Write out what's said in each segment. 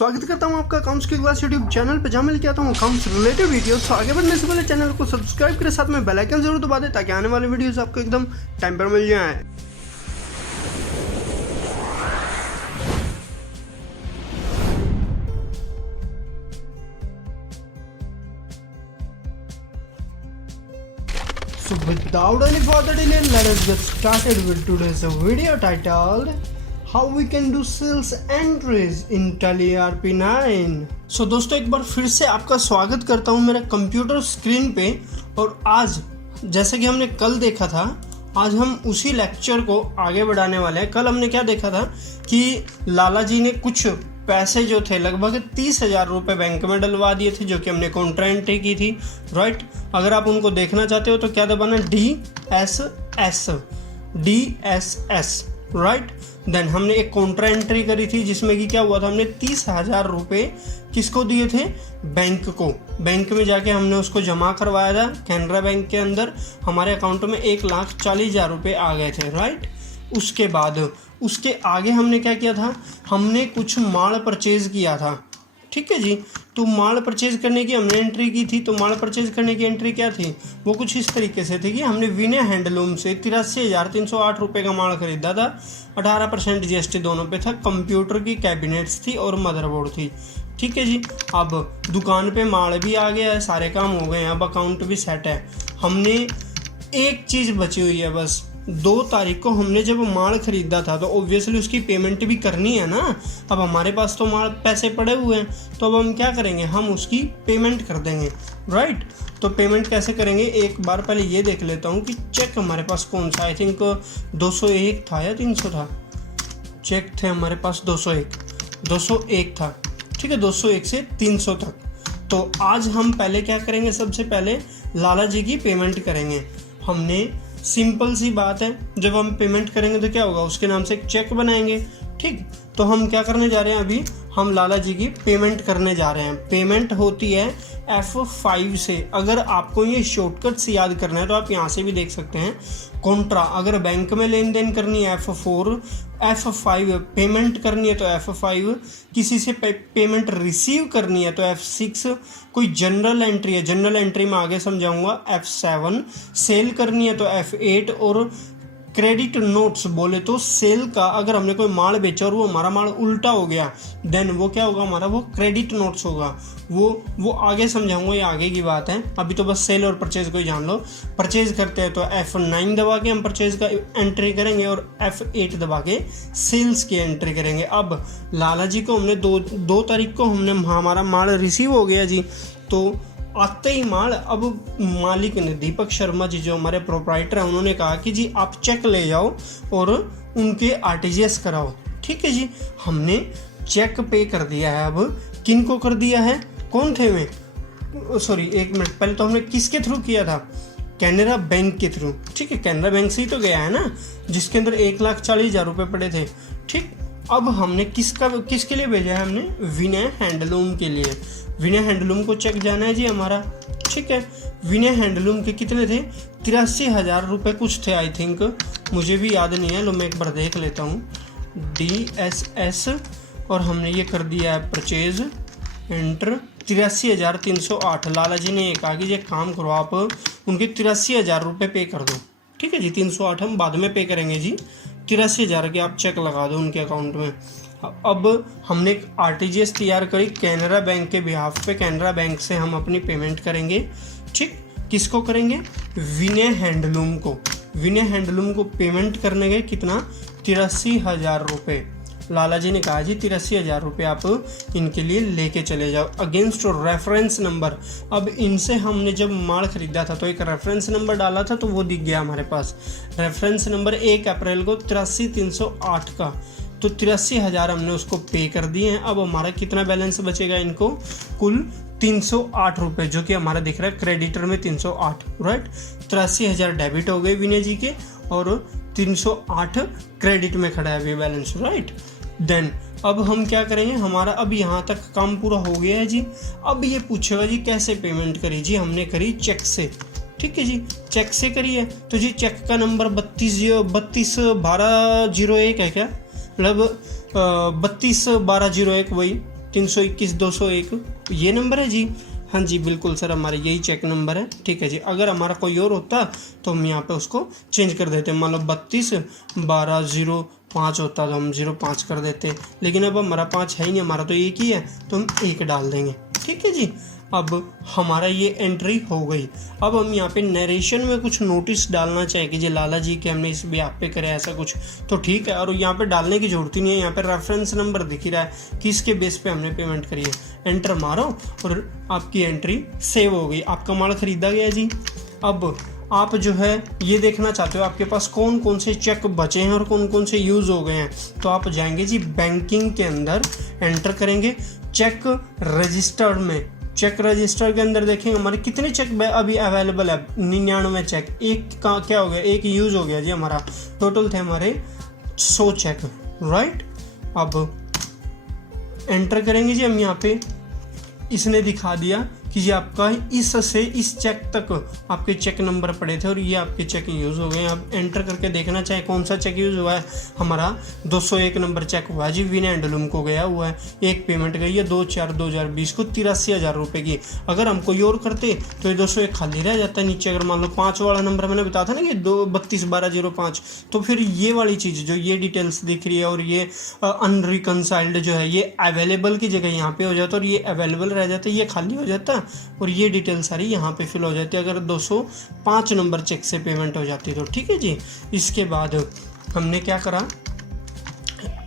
स्वागत करता हूं आपका अकाउंट्स की क्लास यूट्यूब चैनल पे, जहां मैं लेके आता हूं अकाउंट्स रिलेटेड वीडियोस। तो आगे बढ़ने से पहले चैनल को सब्सक्राइब करें, साथ में बेल आइकन जरूर दबा दें ताकि आने वाले वीडियोस आपको एकदम टाइम पर मिल जाए। So without any further delay, let us get started with today's video titled How we can do sales entries in Tally ERP9। So दोस्तों, एक बार फिर से आपका स्वागत करता हूं मेरे कंप्यूटर स्क्रीन पे। और आज जैसे कि हमने कल देखा था, आज हम उसी लेक्चर को आगे बढ़ाने वाले हैं। कल हमने क्या देखा था कि लाला जी ने कुछ पैसे जो थे लगभग 30,000 रुपये बैंक में डलवा दिए थे, जो कि हमने कॉन्ट्रा एंट्री की थी, राइट। अगर आप उनको देखना चाहते हो तो क्या दबाना, DSS, राइट। देन हमने एक कॉन्ट्रा एंट्री करी थी जिसमें कि क्या हुआ था, हमने 30,000 रुपये किसको दिए थे, बैंक को। बैंक में जाके हमने उसको जमा करवाया था कैनरा बैंक के अंदर। हमारे अकाउंट में 1,40,000 रुपये आ गए थे, राइट। उसके बाद उसके आगे हमने क्या किया था, हमने कुछ माल परचेज किया था, ठीक है जी। तो माल परचेज करने की हमने एंट्री की थी। तो माल परचेज करने की एंट्री क्या थी, वो कुछ इस तरीके से थी कि हमने विनय हैंडलूम से 83,308 रुपये का माल खरीदा था। 18% GST दोनों पे था। कंप्यूटर की कैबिनेट्स थी और मदरबोर्ड थी, ठीक है जी। अब दुकान पे माल भी आ गया है, सारे काम हो गए हैं, अब अकाउंट भी सेट है। हमने एक चीज़ बची हुई है बस, 2 तारीख को हमने जब माल खरीदा था तो ऑब्वियसली उसकी पेमेंट भी करनी है ना। अब हमारे पास तो माल पैसे पड़े हुए हैं, तो अब हम क्या करेंगे, हम उसकी पेमेंट कर देंगे, राइट। तो पेमेंट कैसे करेंगे, एक बार पहले ये देख लेता हूँ कि चेक हमारे पास कौन सा, आई थिंक 201 था या 300 था। चेक थे हमारे पास 201 था, ठीक है, 201 से 300 तक। तो आज हम पहले क्या करेंगे, सबसे पहले लाला जी की पेमेंट करेंगे। हमने सिंपल सी बात है, जब हम पेमेंट करेंगे तो क्या होगा, उसके नाम से एक चेक बनाएंगे, ठीक। तो हम क्या करने जा रहे हैं, अभी हम लाला जी की पेमेंट करने जा रहे हैं। पेमेंट होती है F5 से। अगर आपको ये शॉर्टकट्स याद करना है तो आप यहाँ से भी देख सकते हैं। कॉन्ट्रा अगर बैंक में लेन देन करनी है F4, F5 पेमेंट करनी है तो F5, किसी से पेमेंट रिसीव करनी है तो F6, कोई जनरल एंट्री है, जनरल एंट्री में आगे समझाऊंगा, F7, सेल करनी है तो F8, और क्रेडिट नोट्स बोले तो सेल का, अगर हमने कोई माल बेचा और वो हमारा माल उल्टा हो गया, देन वो क्या होगा हमारा, वो क्रेडिट नोट्स होगा। वो आगे समझाऊंगा, ये आगे की बात है। अभी तो बस सेल और परचेज को ही जान लो। परचेज करते हैं तो F9 दबा के हम परचेज का एंट्री करेंगे और F8 दबा के सेल्स की एंट्री करेंगे। अब लाला जी को हमने 2 तारीख को हमने हमारा माल रिसीव हो गया जी। तो आते ही माल, अब मालिक ने, दीपक शर्मा जी जो हमारे प्रोप्राइटर हैं, उन्होंने कहा कि जी आप चेक ले जाओ और उनके RTGS कराओ, ठीक है जी। हमने चेक पे कर दिया है। अब किन को कर दिया है, कौन थे वे, सॉरी एक मिनट, पहले तो हमने किसके थ्रू किया था, कैनरा बैंक के थ्रू, ठीक है। कैनरा बैंक से ही तो गया है ना, जिसके अंदर 1,40,000 रुपये पड़े थे, ठीक। अब हमने किसके लिए भेजा है, हमने विनय हैंडलूम के लिए। विनय हैंडलूम को चेक जाना है जी हमारा, ठीक है। विनय हैंडलूम के कितने थे, 83,000 रुपये कुछ थे, आई थिंक, मुझे भी याद नहीं है। लो मैं एक बार देख लेता हूँ, DSS, और हमने ये कर दिया है परचेज एंटर 83,308। लाला जी ने कहा कि ये काम करो, आप उनके 83,000 रुपये पे कर दो, ठीक है जी। 308 हम बाद में पे करेंगे जी, 83,000 के आप चेक लगा दो उनके अकाउंट में। अब हमने एक RTGS तैयार करी कैनरा बैंक के बिहाफ पे। कैनरा बैंक से हम अपनी पेमेंट करेंगे, ठीक। किसको करेंगे, विनय हैंडलूम को। विनय हैंडलूम को पेमेंट करने गए कितना, 83,000 रुपये। लाला जी ने कहा जी 83,000 रुपये आप इनके लिए लेके चले जाओ अगेंस्ट रेफरेंस नंबर। अब इनसे हमने जब माल खरीदा था तो एक रेफरेंस नंबर डाला था, तो वो दिख गया हमारे पास। रेफरेंस नंबर 1 अप्रैल को 83,308 का, तो 83,000 हमने उसको पे कर दिए हैं। अब हमारा कितना बैलेंस बचेगा, इनको कुल 308 रुपये, जो कि हमारा दिख रहा है क्रेडिटर में 308, राइट। 83,000 डेबिट हो गए विनय जी के और 308 क्रेडिट में खड़ा है अभी बैलेंस, राइट। देन अब हम क्या करेंगे, हमारा अब यहाँ तक काम पूरा हो गया है जी। अब ये पूछेगा जी कैसे पेमेंट करी, जी हमने करी चेक से, ठीक है जी। चेक से करी है तो जी चेक का नंबर 321201 है क्या, मतलब 321201, वही 321 ये नंबर है जी। हाँ जी बिल्कुल सर, हमारा यही चेक नंबर है। ठीक है जी, अगर हमारा कोई और होता तो हम यहाँ पे उसको चेंज कर देते, मान लो 321205 होता तो हम 05 कर देते, लेकिन अब हमारा 5 है ही नहीं, हमारा तो एक ही है, तो हम 1 डाल देंगे। ठीक है जी, अब हमारा ये एंट्री हो गई। अब हम यहाँ पे नरेशन में कुछ नोटिस डालना चाहें कि जी लाला जी के हमने इस ब्याह पे करे ऐसा कुछ, तो ठीक है, और यहाँ पे डालने की जरूरत ही नहीं है, यहाँ पे रेफरेंस नंबर दिख ही रहा है कि इसके बेस पे हमने पेमेंट करी है। एंटर मारो और आपकी एंट्री सेव हो गई, आपका माल खरीदा गया जी। अब आप जो है ये देखना चाहते हो आपके पास कौन कौन से चेक बचे हैं और कौन कौन से यूज़ हो गए हैं, तो आप जाएंगे जी बैंकिंग के अंदर, एंटर करेंगे चेक रजिस्टर्ड में। चेक रजिस्टर के अंदर देखेंगे हमारे कितने चेक अभी अवेलेबल है, 99 चेक। एक का क्या हो गया, एक यूज़ हो गया जी हमारा, टोटल थे हमारे 100 चेक, राइट। अब एंटर करेंगे जी हम यहाँ पे, इसने दिखा दिया कि जी आपका इस से इस चेक तक आपके चेक नंबर पड़े थे और ये आपके चेक यूज़ हो गए। आप एंटर करके देखना चाहे कौन सा चेक यूज़ हुआ है, हमारा 201 नंबर चेक हुआ है जी, विन एंडलूम को गया हुआ है, एक पेमेंट गई है 2/4/2020 को 83,000 रुपये की। अगर हम कोई और करते तो ये 201 खाली रह जाता है नीचे। अगर मान लो 5 वाला नंबर मैंने बताया था ना कि 321205, तो फिर ये वाली चीज़ जो ये डिटेल्स दिख रही है और ये अनरिकनसाइल्ड जो है ये अवेलेबल की जगह यहाँ पे हो जाता है और ये अवेलेबल रह जाता है, ये खाली हो जाता है और ये डिटेल सारी यहाँ पे फिल हो जाती है अगर 205 नंबर चेक से पेमेंट हो जाती है तो। ठीक है जी, इसके बाद हमने क्या करा,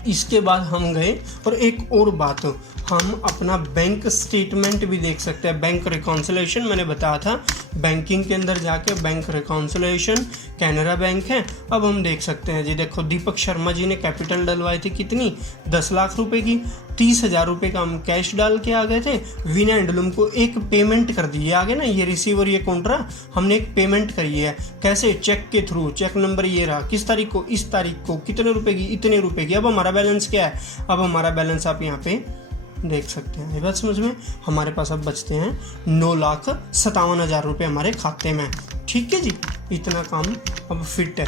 इसके बाद हम गए और एक और बात, हम अपना बैंक स्टेटमेंट भी देख सकते हैं। बैंक रिकॉन्सिलेशन मैंने बताया था, बैंकिंग के अंदर जाके बैंक रिकॉन्सिलेशन, कैनरा बैंक है। अब हम देख सकते हैं जी, देखो दीपक शर्मा जी ने कैपिटल डलवाई थी कितनी, 10 लाख रुपए की, 30,000 रुपये का हम कैश डाल के आ गए थे। विन एंडलूम को एक पेमेंट कर दी है, आगे ना ये रिसीवर ये कॉन्ट्रा हमने एक पेमेंट करी है, कैसे, चेक के थ्रू। चेक नंबर ये रहा, किस तारीख को, इस तारीख को, कितने रुपए की, इतने रुपए की। अब हमारा बैलेंस क्या है, अब हमारा बैलेंस आप यहाँ पे देख सकते हैं। ये बात समझ में, हमारे पास अब बचते हैं 9,57,000 रुपये हमारे खाते में। ठीक है जी, इतना काम अब फिट है।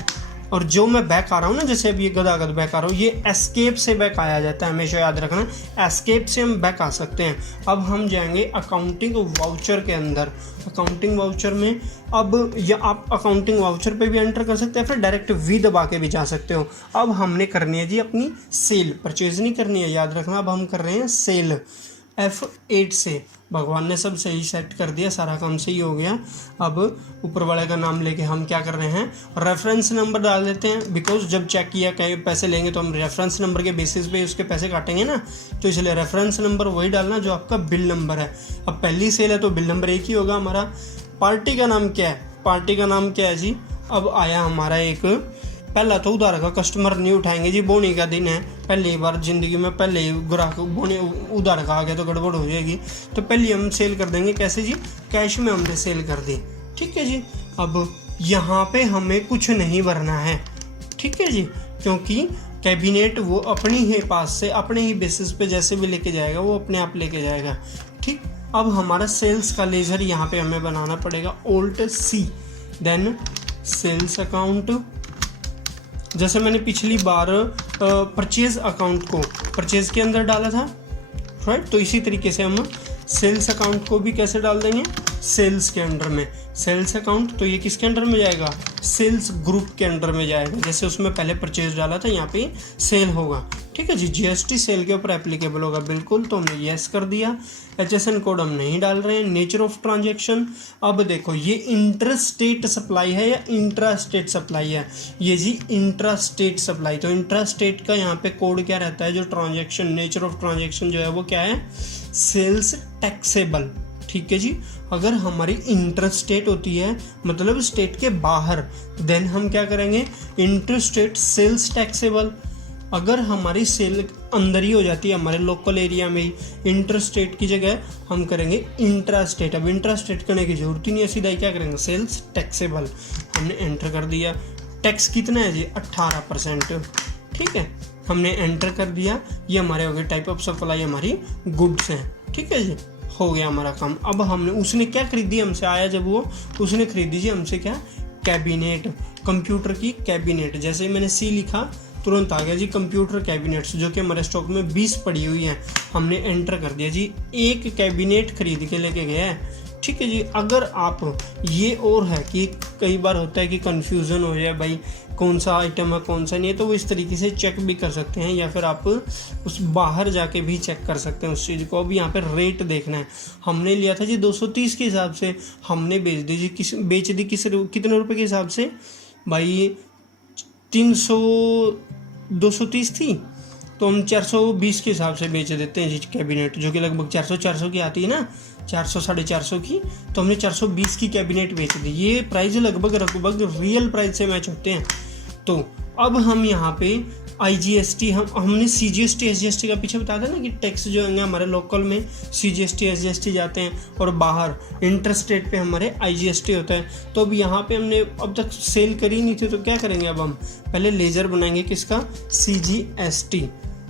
और जो मैं बैक आ रहा हूँ ना, जैसे अब ये गदागद बैक आ रहा हूँ, ये एस्केप से बैक आया जाता है, हमेशा याद रखना, एस्केप से हम बैक आ सकते हैं। अब हम जाएंगे अकाउंटिंग वाउचर के अंदर। अकाउंटिंग वाउचर में अब या आप अकाउंटिंग वाउचर पे भी एंटर कर सकते हैं, फिर डायरेक्ट वी दबा के भी जा सकते हो। अब हमने करनी है जी अपनी सेल, परचेज नहीं करनी है, याद रखना। अब हम कर रहे हैं सेल F8 से। भगवान ने सब सही सेट कर दिया, सारा काम सही हो गया। अब ऊपर वाले का नाम लेके हम क्या कर रहे हैं, रेफरेंस नंबर डाल देते हैं, बिकॉज जब चेक किया कहीं पैसे लेंगे तो हम रेफरेंस नंबर के बेसिस पे उसके पैसे काटेंगे ना, तो इसलिए रेफरेंस नंबर वही डालना जो आपका बिल नंबर है। अब पहली सेल है तो बिल नंबर एक ही होगा हमारा। पार्टी का नाम क्या है, पार्टी का नाम क्या है जी, अब आया हमारा एक, पहला तो उधार का कस्टमर नहीं उठाएंगे जी, बोनी का दिन है, पहली बार ज़िंदगी में पहले ही ग्राहक बोनी उधार का आ गया तो गड़बड़ हो जाएगी, तो पहले हम सेल कर देंगे। कैसे जी, कैश में हमने सेल कर दी। ठीक है जी, अब यहाँ पे हमें कुछ नहीं भरना है। ठीक है जी, क्योंकि कैबिनेट वो अपनी ही पास से अपने ही बेसिस पे जैसे भी लेके जाएगा वो अपने आप लेके जाएगा। ठीक, अब हमारा सेल्स का लेजर यहाँ पे हमें बनाना पड़ेगा, Alt+C, देन सेल्स अकाउंट। जैसे मैंने पिछली बार परचेज अकाउंट को परचेज के अंदर डाला था, राइट, तो इसी तरीके से हम सेल्स अकाउंट को भी कैसे डाल देंगे, सेल्स के अंडर में। सेल्स अकाउंट तो ये किसके अंडर में जाएगा, सेल्स ग्रुप के अंडर में जाएगा। जैसे उसमें पहले परचेज डाला था, यहाँ पे सेल होगा। ठीक है जी, जीएसटी सेल के ऊपर एप्लीकेबल होगा बिल्कुल, तो हमने येस कर दिया। HSN कोड हम नहीं डाल रहे हैं। नेचर ऑफ ट्रांजैक्शन, अब देखो ये इंटरस्टेट सप्लाई है या इंट्रास्टेट सप्लाई है, ये जी इंट्रास्टेट सप्लाई। तो इंट्रास्टेट का यहाँ पे कोड क्या रहता है, जो ट्रांजैक्शन, नेचर ऑफ ट्रांजैक्शन जो है वो क्या है, सेल्स टैक्सेबल। ठीक है जी, अगर हमारी इंटरस्टेट होती है मतलब स्टेट के बाहर, देन हम क्या करेंगे, इंटरस्टेट सेल्स टैक्सेबल। अगर हमारी सेल अंदर ही हो जाती है हमारे लोकल एरिया में ही, इंटरस्टेट की जगह हम करेंगे इंट्रास्टेट। अब इंट्रास्टेट करने की जरूरत ही नहीं है, सीधा ही क्या करेंगे, सेल्स टैक्सेबल। हमने एंटर कर दिया। टैक्स कितना है जी, 18%। ठीक है, हमने एंटर कर दिया। ये हमारे हो गए टाइप ऑफ सप्लाई, हमारी गुड्स हैं। ठीक है जी, हो गया हमारा काम। अब हमने, उसने क्या खरीदी हमसे, आया जब वो, उसने खरीदी जी हमसे क्या, कैबिनेट, कंप्यूटर की कैबिनेट। जैसे ही मैंने सी लिखा तुरंत आ गया जी कंप्यूटर कैबिनेट्स, जो कि हमारे स्टॉक में 20 पड़ी हुई हैं, हमने एंटर कर दिया जी, एक कैबिनेट खरीद के लेके गया है। ठीक है जी। अगर आप ये और है कि कई बार होता है कि कन्फ्यूज़न हो जाए भाई कौन सा आइटम है कौन सा नहीं है, तो वो इस तरीके से चेक भी कर सकते हैं, या फिर आप उस बाहर जाके भी चेक कर सकते हैं उस चीज़ को। अब यहाँ पे रेट देखना है, हमने लिया था जी 230 के हिसाब से, हमने बेच दी जी कितने रुपए के हिसाब से भाई, 230 थी, तो हम 420 के हिसाब से बेच देते हैं जी कैबिनेट, जो कि लगभग 400 की आती है ना, 400 450 की, तो हमने 420 की कैबिनेट बेच दी। ये प्राइस लगभग रियल प्राइस से मैच होते हैं। तो अब हम यहाँ पे IGST हमने CGST SGST का पीछे बताया था ना कि टैक्स जो है हमारे लोकल में CGST SGST जाते हैं और बाहर इंटरस्टेट पे हमारे IGST होता है। तो अब यहाँ पे हमने अब तक सेल करी नहीं थी, तो क्या करेंगे, अब हम पहले लेजर बनाएंगे किसका,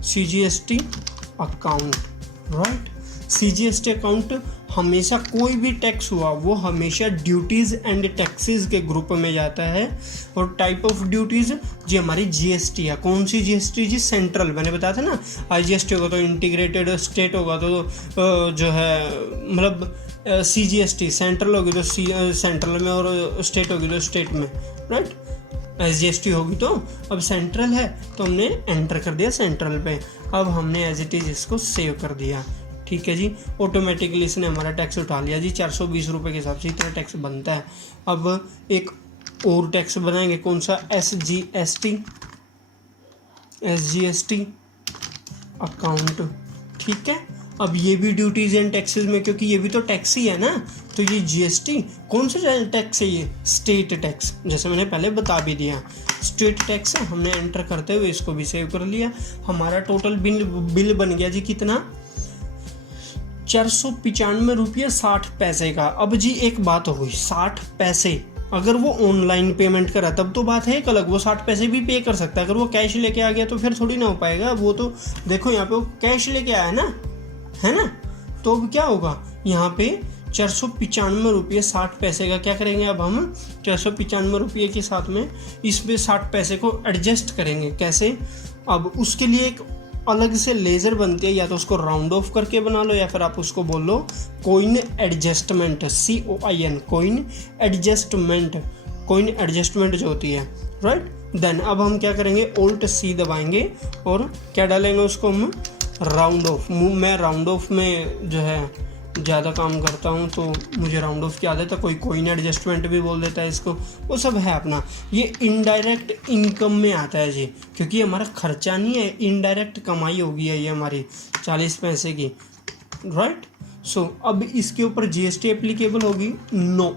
CGST account, right. CGST account हमेशा कोई भी टैक्स हुआ वो हमेशा ड्यूटीज़ एंड टैक्सेस के ग्रुप में जाता है। और टाइप ऑफ ड्यूटीज़ जी हमारी GST है। कौन सी GST जी, सेंट्रल, मैंने बताया था ना, IGST होगा तो इंटीग्रेटेड स्टेट होगा तो जो है मतलब CGST सेंट्रल होगी तो सेंट्रल में, और स्टेट होगी तो स्टेट में, राइट। SGST होगी तो अब सेंट्रल है तो हमने एंटर कर दिया सेंट्रल पे। अब हमने एज इट इज़ इसको सेव कर दिया। ठीक है जी, ऑटोमेटिकली इसने हमारा टैक्स उठा लिया जी, 420 रुपये के हिसाब से इतना टैक्स बनता है। अब एक और टैक्स बनाएंगे, कौन सा, SGST अकाउंट। ठीक है, अब ये भी ड्यूटीज़ एंड टैक्सेस में, क्योंकि ये भी तो टैक्स ही है ना, तो ये GST कौन सा टैक्स है, ये स्टेट टैक्स, जैसे मैंने पहले बता भी दिया, स्टेट टैक्स है। हमने एंटर करते हुए इसको भी सेव कर लिया। हमारा टोटल बिल बन गया जी कितना, 495 रुपये 60 पैसे का। अब जी एक बात हो गई, 60 पैसे अगर वो ऑनलाइन पेमेंट करा तब तो बात है एक अलग, वो 60 पैसे भी पे कर सकता है। अगर वो कैश लेके आ गया तो फिर थोड़ी ना हो पाएगा। वो तो देखो यहाँ पे वो कैश लेके आया ना, है ना, तो अब क्या होगा, यहाँ पे 495 रुपये 60 पैसे का क्या करेंगे, अब हम 495 रुपये के साथ में इसमें 60 पैसे को एडजस्ट करेंगे। कैसे, अब उसके लिए एक अलग से लेज़र बनती है, या तो उसको राउंड ऑफ करके बना लो, या फिर आप उसको बोल लो coin adjustment, COIN, coin adjustment जो होती है, राइट। देन अब हम क्या करेंगे, Alt+C दबाएंगे और क्या डालेंगे उसको हम, राउंड ऑफ। मैं राउंड ऑफ में जो है ज़्यादा काम करता हूँ तो मुझे राउंड ऑफ की आदत है, कोई कॉइन एडजस्टमेंट भी बोल देता है इसको, वो सब है अपना। ये इनडायरेक्ट इनकम में आता है जी, क्योंकि हमारा खर्चा नहीं है, इनडायरेक्ट कमाई होगी है ये हमारी 40 पैसे की, राइट। सो अब इसके ऊपर GST एप्लीकेबल होगी, नो,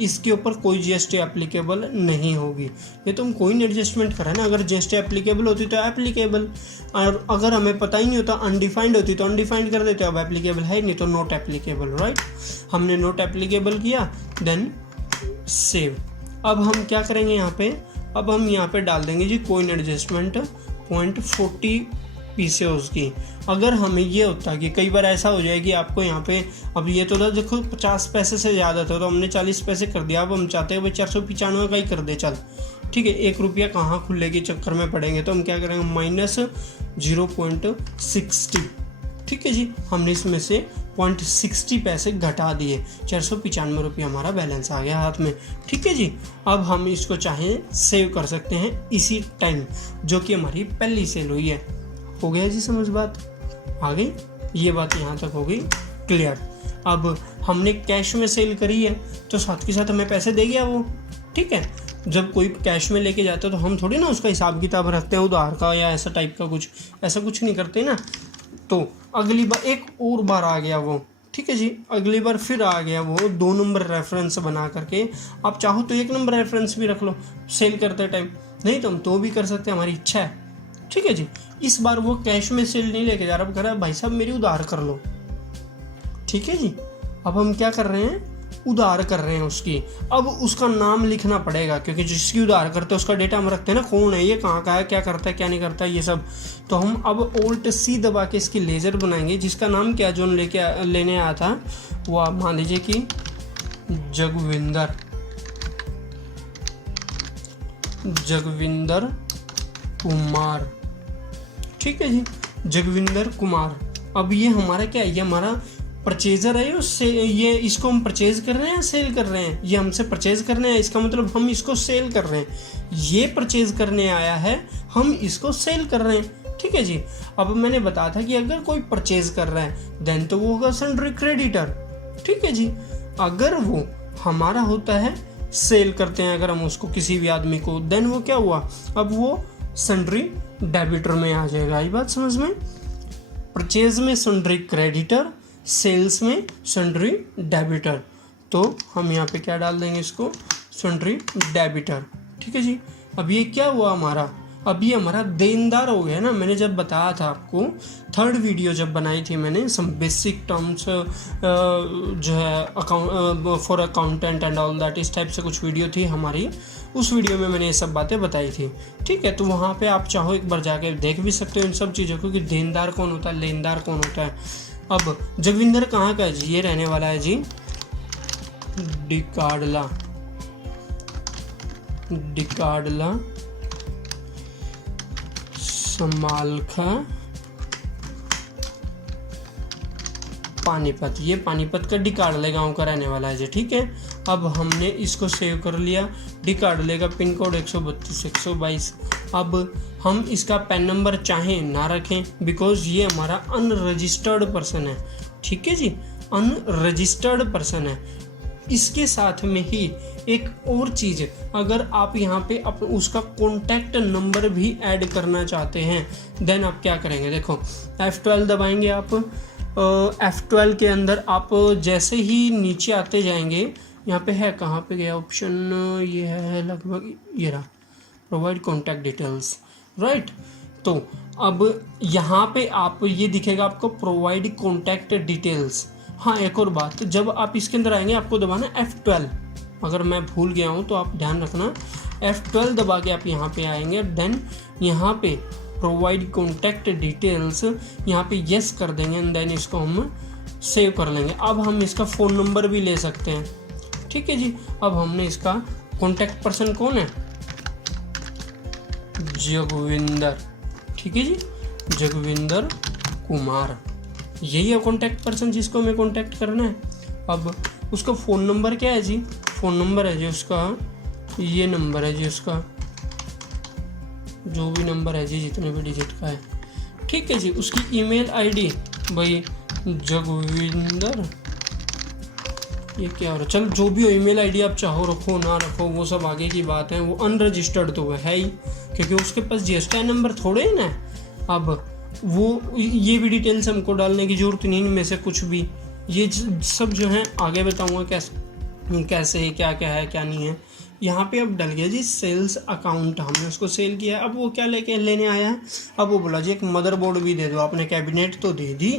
इसके ऊपर कोई GST एप्लीकेबल नहीं होगी। ये तो हम कॉइन एडजस्टमेंट करा ना, अगर GST एप्लीकेबल होती तो एप्लीकेबल, और अगर हमें पता ही नहीं होता, अनडिफाइंड होती तो अनडिफाइंड कर देते, अब एप्लीकेबल है नहीं तो नॉट एप्लीकेबल, राइट। हमने नॉट एप्लीकेबल किया, देन सेव। अब हम क्या करेंगे यहाँ पे, अब हम यहाँ पे डाल देंगे जी कॉइन एडजस्टमेंट 0.40 पैसे उसकी। अगर हमें ये होता कि कई बार ऐसा हो जाए कि आपको यहाँ पे, अब ये तो था देखो 50 पैसे से ज़्यादा था तो हमने 40 पैसे कर दिया, अब हम चाहते हैं भाई 495 का ही कर दे, चल ठीक है, 1 रुपया कहाँ खुले के चक्कर में पड़ेंगे, तो हम क्या करेंगे, -0.60। ठीक है जी, हमने इसमें से 0.60 पैसे घटा दिए, 495 रुपये हमारा बैलेंस आ गया हाथ में। ठीक है जी, अब हम इसको चाहें सेव कर सकते हैं इसी टाइम, जो कि हमारी पहली सेल हुई है। हो गया जी समझ बात, आ गई ये बात, यहाँ तक हो गई क्लियर। अब हमने कैश में सेल करी है तो साथ के साथ हमें पैसे दे गया वो। ठीक है, जब कोई कैश में लेके जाता है तो हम थोड़ी ना उसका हिसाब किताब रखते हैं उधार का या ऐसा टाइप का कुछ, ऐसा कुछ नहीं करते ना। तो अगली बार एक और बार आ गया वो, ठीक है जी, अगली बार फिर आ गया वो 2 नंबर रेफरेंस बना करके। आप चाहो तो 1 नंबर रेफरेंस भी रख लो सेल करते टाइम, नहीं तो हम तो भी कर सकते हैं, हमारी इच्छा है। ठीक है जी, इस बार वो कैश में सेल नहीं लेके जा रहा, अब कह रहा है भाई साहब मेरी उधार कर लो। ठीक है जी, अब हम क्या कर रहे हैं, उधार कर रहे हैं उसकी। अब उसका नाम लिखना पड़ेगा, क्योंकि जिसकी उधार करते हैं उसका डेटा हम रखते हैं ना, कौन है ये, कहाँ का है, क्या करता है क्या नहीं करता है, ये सब। तो हम अब Alt+C दबा के इसकी लेज़र बनाएंगे, जिसका नाम क्या जो लेने आया था वो आप मान लीजिए कि जगविंदर कुमार, ठीक है जी, जगविंदर कुमार। अब ये हमारा क्या है, ये हमारा परचेजर है, उससे ये इसको हम परचेज कर रहे हैं, सेल कर रहे हैं। ये हमसे परचेज करने आया, इसका मतलब हम इसको सेल कर रहे हैं। ये परचेज करने आया है, हम इसको सेल कर रहे हैं, ठीक है जी। अब मैंने बताया था कि अगर कोई परचेज कर रहा है देन तो वो होगा सन्ड्री क्रेडिटर, ठीक है जी। अगर वो हमारा होता है, सेल करते हैं अगर हम उसको किसी भी आदमी को, देन वो क्या हुआ, अब वो सन्ड्री डेबिटर में आ जाएगा। ये बात समझ में, परचेज में सन्ड्री क्रेडिटर, सेल्स में सन्ड्री डेबिटर। तो हम यहाँ पे क्या डाल देंगे, इसको सन्ड्री डेबिटर, ठीक है जी। अब ये क्या हुआ हमारा, अब ये हमारा देनदार हो गया ना। मैंने जब बताया था आपको, थर्ड वीडियो जब बनाई थी मैंने, सम बेसिक टर्म्स जो है account for accountant and all that, इस टाइप से कुछ वीडियो थी हमारी, उस वीडियो में मैंने ये सब बातें बताई थी, ठीक है। तो वहाँ पे आप चाहो एक बार जाके देख भी सकते हो इन सब चीज़ों को कि देनदार कौन होता है, लेनदार कौन होता है। अब जगविंदर कहाँ का है जी, ये रहने वाला है जी डिकाडला, डिकाडला समालखा पानीपत। ये पानीपत का डिकाडले गांव का रहने वाला है जी, ठीक है। अब हमने इसको सेव कर लिया। डिकाडले का पिन कोड 132 अब हम इसका पैन नंबर चाहें ना रखें, बिकॉज ये हमारा अनरजिस्टर्ड पर्सन है, ठीक है जी, अनरजिस्टर्ड पर्सन है। इसके साथ में ही एक और चीज़, अगर आप यहाँ पे उसका कॉन्टैक्ट नंबर भी ऐड करना चाहते हैं, देन आप क्या करेंगे, देखो F12 दबाएंगे आप। F12 के अंदर आप जैसे ही नीचे आते जाएंगे, यहाँ पे है, कहाँ पे गया ऑप्शन, ये है लगभग, ये रहा, प्रोवाइड कॉन्टैक्ट डिटेल्स, राइट। तो अब यहाँ पे आप ये दिखेगा आपको प्रोवाइड कॉन्टैक्ट डिटेल्स। हाँ, एक और बात, जब आप इसके अंदर आएंगे आपको दबाना F12, अगर मैं भूल गया हूँ तो आप ध्यान रखना, F12 दबा के आप यहाँ पे आएंगे, देन यहाँ पे प्रोवाइड कॉन्टैक्ट डिटेल्स, यहाँ पे यस कर देंगे एंड देन इसको हम सेव कर लेंगे। अब हम इसका फ़ोन नंबर भी ले सकते हैं, ठीक है जी। अब हमने इसका कॉन्टैक्ट पर्सन कौन है, जगविंदर, ठीक है जी, जगविंदर कुमार, यही है कॉन्टैक्ट पर्सन जिसको हमें कॉन्टैक्ट करना है। अब उसका फ़ोन नंबर क्या है जी, फ़ोन नंबर है जी उसका, ये नंबर है जी उसका, जो भी नंबर है जी जितने भी डिजिट का है, ठीक है जी। उसकी ईमेल आईडी भाई जगविंदर, ये क्या हो रहा है, चल जो भी हो ईमेल आईडी आप चाहो रखो ना रखो वो सब आगे की बात है। वो अनरजिस्टर्ड तो है ही, क्योंकि उसके पास GSTIN नंबर थोड़े ही ना। अब वो ये भी डिटेल्स हमको डालने की ज़रूरत नहीं, इनमें से कुछ भी, ये सब जो है आगे बताऊंगा कैसे क्या क्या है क्या नहीं है। यहाँ पे अब डल गया जी सेल्स अकाउंट, हमने उसको सेल किया। अब वो क्या लेने आया है, अब वो बोला जी एक मदरबोर्ड भी दे दो। आपने कैबिनेट तो दे दी,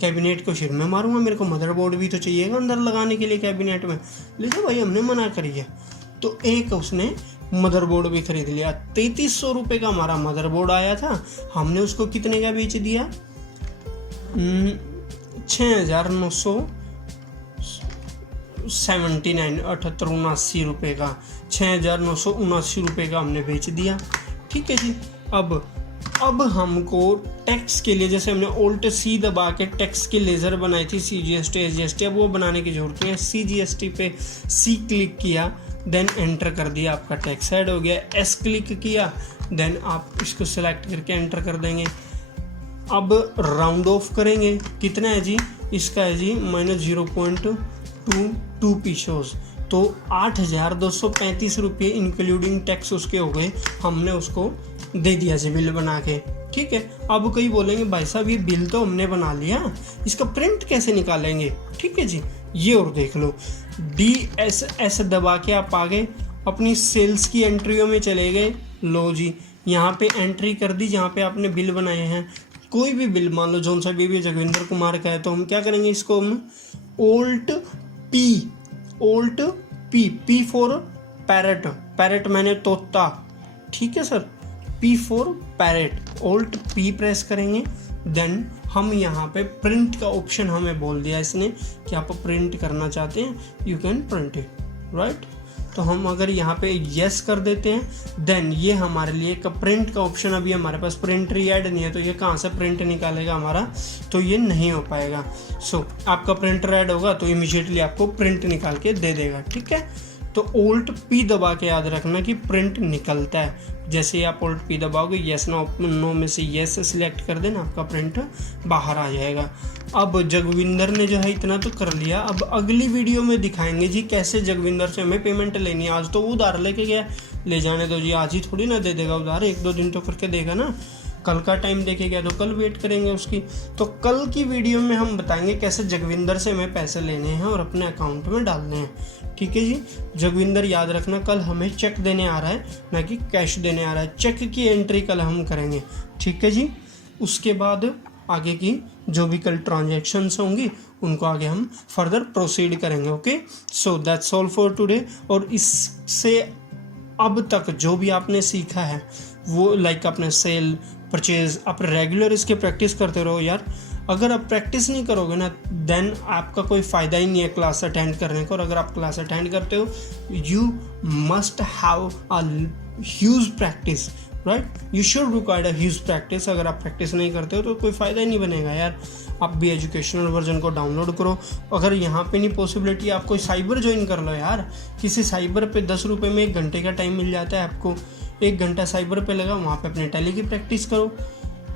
कैबिनेट को सिर में मारूंगा, मेरे को मदरबोर्ड भी तो चाहिएगा अंदर लगाने के लिए कैबिनेट में। लेकिन भाई हमने मना करी है, तो एक उसने मदरबोर्ड भी खरीद लिया। 3300 रुपये का हमारा मदरबोर्ड आया था, हमने उसको कितने का बेच दिया, 6,979 रुपये का, 6,979 रुपये का हमने बेच दिया, ठीक है जी। अब हमको टैक्स के लिए, जैसे हमने Alt+C दबा के टैक्स के लेज़र बनाई थी, CGST SGST, अब वो बनाने की ज़रूरत नहीं है। CGST पे C क्लिक किया, देन एंटर कर दिया, आपका टैक्स ऐड हो गया। S क्लिक किया, देन आप इसको सेलेक्ट करके एंटर कर देंगे। अब राउंड ऑफ करेंगे, कितना है जी, इसका है जी -0.22 पीसोस, तो 8,235 रुपये इंक्लूडिंग टैक्स उसके हो गए। हमने उसको दे दिया जी बिल बना के, ठीक है। अब कई बोलेंगे भाई साहब ये बिल तो हमने बना लिया, इसका प्रिंट कैसे निकालेंगे, ठीक है जी। ये और देख लो, DSS दबा के आप आ गए, अपनी सेल्स की एंट्रियों में चले गए। लो जी, यहाँ पे एंट्री कर दी जहाँ पे आपने बिल बनाए हैं। कोई भी बिल, मान लो जौन सा भी जगविंदर कुमार का है, तो हम क्या करेंगे, इसको हम Alt+P फॉर पैरेट, पैरेट मैंने तोता, ठीक है sir, P for parrot, Alt+P press करेंगे। देन हम यहाँ पे प्रिंट का ऑप्शन हमें बोल दिया इसने कि आप प्रिंट करना चाहते हैं, you can print it, right. तो हम अगर यहाँ पे येस कर देते हैं देन ये हमारे लिए एक प्रिंट का ऑप्शन, अभी हमारे पास प्रिंटर ऐड नहीं है तो ये कहाँ से प्रिंट निकालेगा हमारा, तो ये नहीं हो पाएगा। सो आपका प्रिंटर ऐड होगा तो इमीडिएटली आपको प्रिंट निकाल के दे देगा, ठीक है। तो Alt P दबा के याद रखना कि प्रिंट निकलता है। जैसे ही आप Alt P दबाओगे येस नो में से येस सिलेक्ट कर देना, आपका प्रिंट बाहर आ जाएगा। अब जगविंदर ने जो है इतना तो कर लिया, अब अगली वीडियो में दिखाएंगे जी कैसे जगविंदर से हमें पेमेंट लेनी है। आज तो वो उधार लेके गया, ले जाने दो जी, आज ही थोड़ी ना दे देगा उधार, 1-2 दिन तो करके देगा ना। कल का टाइम देखेगा तो कल वेट करेंगे उसकी। तो कल की वीडियो में हम बताएंगे कैसे जगविंदर से हमें पैसे लेने हैं और अपने अकाउंट में डालने हैं, ठीक है जी। जगविंदर याद रखना कल हमें चेक देने आ रहा है, ना कि कैश देने आ रहा है। चेक की एंट्री कल हम करेंगे, ठीक है जी। उसके बाद आगे की जो भी कल ट्रांजैक्शंस होंगी उनको आगे हम फर्दर प्रोसीड करेंगे, okay. So that's all for today. और इससे अब तक जो भी आपने सीखा है वो लाइक अपने सेल परचेज आप रेगुलर इसके प्रैक्टिस करते रहो यार। अगर आप प्रैक्टिस नहीं करोगे ना देन आपका कोई फ़ायदा ही नहीं है क्लास अटेंड करने को। और अगर आप क्लास अटेंड करते हो you must have a huge practice, right. You should required a huge practice. अगर आप प्रैक्टिस नहीं करते हो तो कोई फ़ायदा ही नहीं बनेगा यार। आप भी एजुकेशनल वर्जन को डाउनलोड करो। अगर यहाँ पे नहीं पॉसिबिलिटी आप कोई साइबर ज्वाइन कर लो यार। किसी साइबर पे 10 रुपये में 1 घंटे का टाइम मिल जाता है आपको। 1 घंटा साइबर पे लगा, वहाँ पे अपने टैली की प्रैक्टिस करो।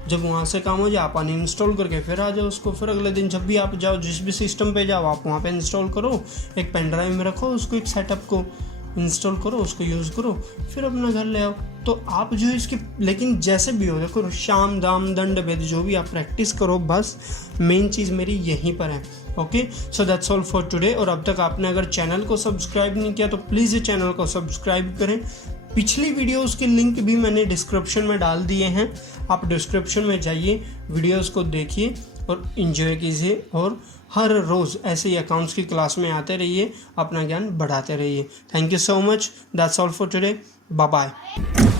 जब वहाँ से काम हो जाए आप अनइंस्टॉल करके फिर आ जाओ उसको। फिर अगले दिन जब भी आप जाओ, जिस भी सिस्टम पे जाओ, आप वहाँ पे इंस्टॉल करो, एक पेन ड्राइव में रखो उसको, एक सेटअप को इंस्टॉल करो, उसको यूज़ करो, फिर अपना घर ले आओ। तो आप जो है इसकी, लेकिन जैसे भी हो देखो, शाम दाम दंड भेद जो भी आप प्रैक्टिस करो, बस मेन चीज़ मेरी यहीं पर है, okay. So that's all for today. और अब तक आपने अगर चैनल को सब्सक्राइब नहीं किया तो प्लीज़ ये चैनल को सब्सक्राइब करें। पिछली वीडियोस के लिंक भी मैंने डिस्क्रिप्शन में डाल दिए हैं, आप डिस्क्रिप्शन में जाइए, वीडियोस को देखिए और इन्जॉय कीजिए। और हर रोज़ ऐसे ही अकाउंट्स की क्लास में आते रहिए, अपना ज्ञान बढ़ाते रहिए। Thank you so much. That's all for today. Bye bye.